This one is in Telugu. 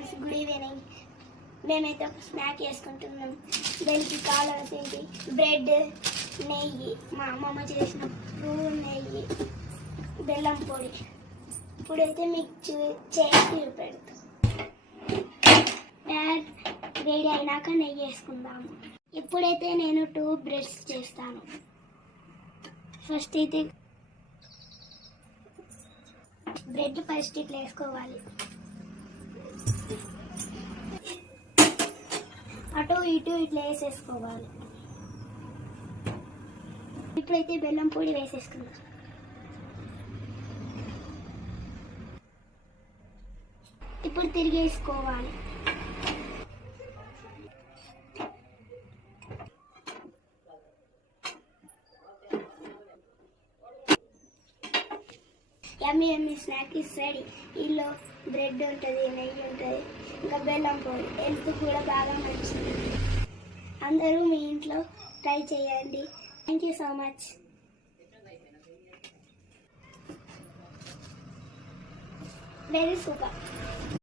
Friends good evening. మేమైతే ఒక స్నాక్ చేసుకుంటున్నాం దానికి కావాల్సింది బ్రెడ్ నెయ్యి. మా అమ్మమ్మ చేసిన పువ్వు నెయ్యి బెల్లం పొడి. ఇప్పుడైతే మీకు చూ చేసి పెడతాం వేడి అయినాక నెయ్యి వేసుకుందాము. ఇప్పుడైతే నేను టూ బ్రెడ్స్ చేస్తాను. ఫస్ట్ అయితే బ్రెడ్ ఫస్ట్ ఇట్లా వేసుకోవాలి. అటు ఇటు ఇట్లా వేసేసుకోవాలి. ఇప్పుడైతే బెల్లం పొడి వేసేసుకుందాం. ఇప్పుడు తిరిగేసుకోవాలి. Yummy yummy snack is ready ఇందులో బ్రెడ్ ఉంటుంది నెయ్యి ఉంటుంది ఇంకా బెల్లం పొడి హెల్త్ కూడా బాగా మంచిది. అందరూ మీ ఇంట్లో ట్రై చేయండి. Thank you so much very super